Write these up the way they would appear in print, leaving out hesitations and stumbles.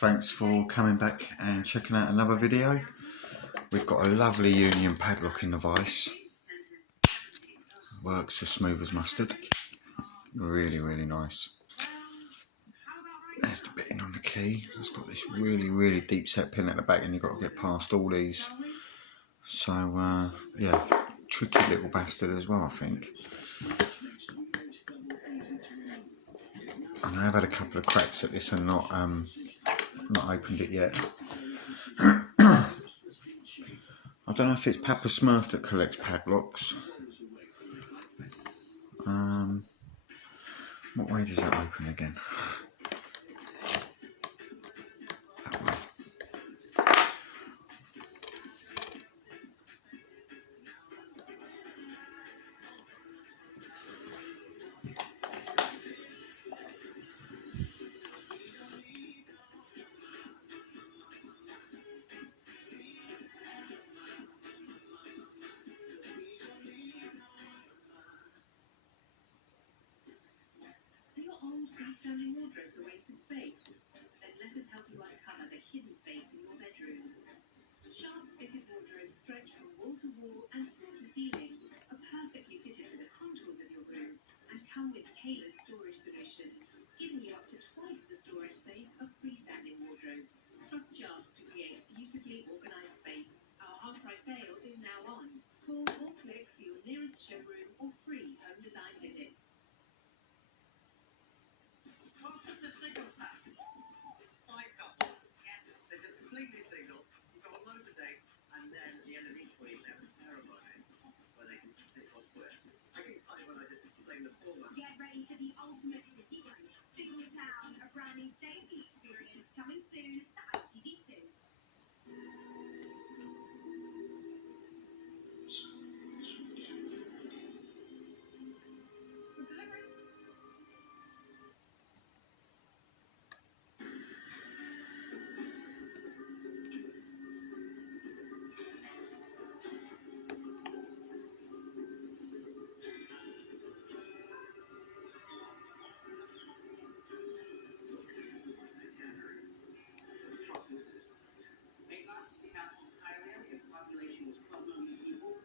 Thanks for coming back and checking out another video. We've got a lovely union padlock in the vise. Works as smooth as mustard. Really nice. There's the bitting on the key. It's got this really deep set pin at the back and you've got to get past all these. So yeah, tricky little bastard as well, I think. And I've had a couple of cracks at this and not opened it yet. I don't know if it's Papa Smurf that collects padlocks. What way does that open again? That way. Old freestanding wardrobes are a waste of space. Then let us help you uncover the hidden space in your bedroom. Sharp-fitted wardrobes stretch from wall to wall and floor to ceiling, are perfectly fitted to the contours of your room, and come with tailored storage solutions, giving you up to twice the storage space of freestanding wardrobes. Trust Sharps to create beautifully organised space. Our half-price sale is now on. Call or click for your nearest showroom or free home design visit. They're just completely single. You've got loads of dates, and then at the end of each week they have a ceremony where they can stick or twist. I get excited when I did explain the format. Get ready for the ultimate city break. Single Town, a brand new dating experience coming soon to ITV2.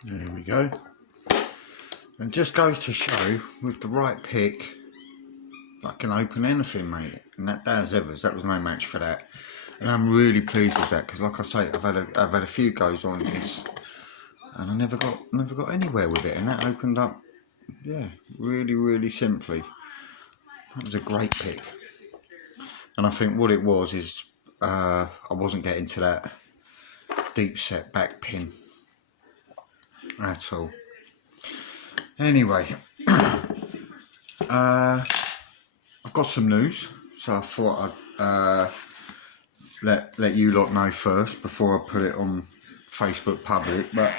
There we go. And just goes to show, with the right pick, I can open anything, mate. And that's Evers. That was no match for that. And I'm really pleased with that because, like I say, I've had a few goes on this, and I never got anywhere with it. And that opened up, yeah, really simply. That was a great pick. And I think what it was is I wasn't getting to that deep set back pin at all. Anyway, I've got some news, so I thought I'd let you lot know first before I put it on Facebook public. But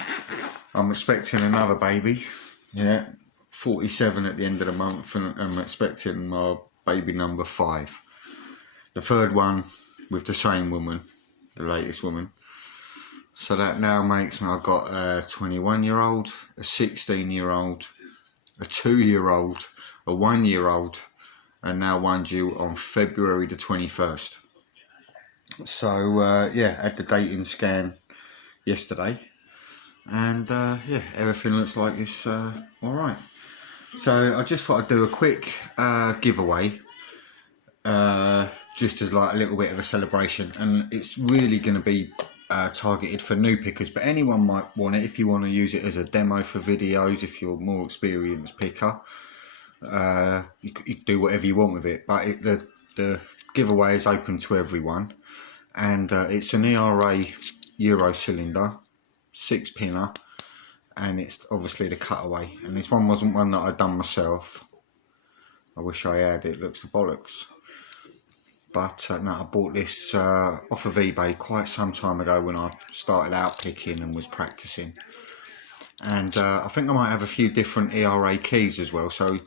I'm expecting another baby. Yeah, 47 at the end of the month, and I'm expecting my baby number 5. The third one with the same woman, the latest woman. So that now makes me, I've got a 21-year-old, a 16-year-old, a 2-year-old, a 1-year-old, and now one due on February the 21st. So yeah, had the dating scan yesterday, and yeah, everything looks like it's all right. So I just thought I'd do a quick giveaway, just as like a little bit of a celebration, and it's really going to be targeted for new pickers, but anyone might want it if you want to use it as a demo for videos. If you're a more experienced picker, you can do whatever you want with it, but the giveaway is open to everyone, and it's an ERA Euro cylinder, 6-pinner, and it's obviously the cutaway, and this one wasn't one that I'd done myself. I wish I had. It looks the bollocks. But no, I bought this off of eBay quite some time ago when I started out picking and was practicing. And I think I might have a few different ERA keys as well. So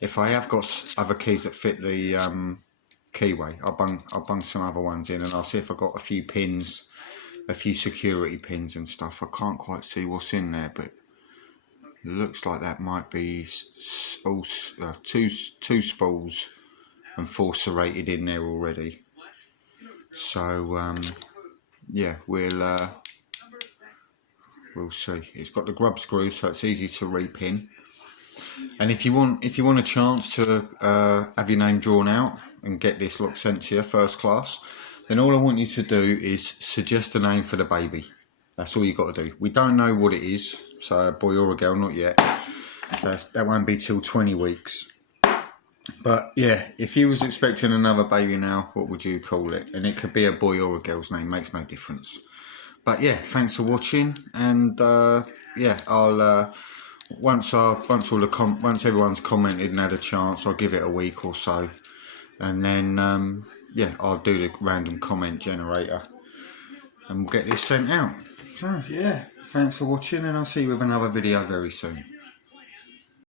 if I have got other keys that fit the keyway, I'll bung some other ones in, and I'll see if I've got a few pins, a few security pins and stuff. I can't quite see what's in there, but it looks like that might be two spools and 4 serrated in there already. So yeah, we'll see. It's got the grub screw, so it's easy to repin. And if you want a chance to have your name drawn out and get this lock sent to you first class, then all I want you to do is suggest a name for the baby. That's all you got to do. We don't know what it is, so a boy or a girl, not yet. That won't be till 20 weeks. But yeah, if you was expecting another baby now, what would you call it? And it could be a boy or a girl's name, makes no difference. But yeah, thanks for watching, and yeah, I'll once everyone's commented and had a chance, I'll give it a week or so, and then yeah, I'll do the random comment generator, and we'll get this sent out. So yeah, thanks for watching, and I'll see you with another video very soon.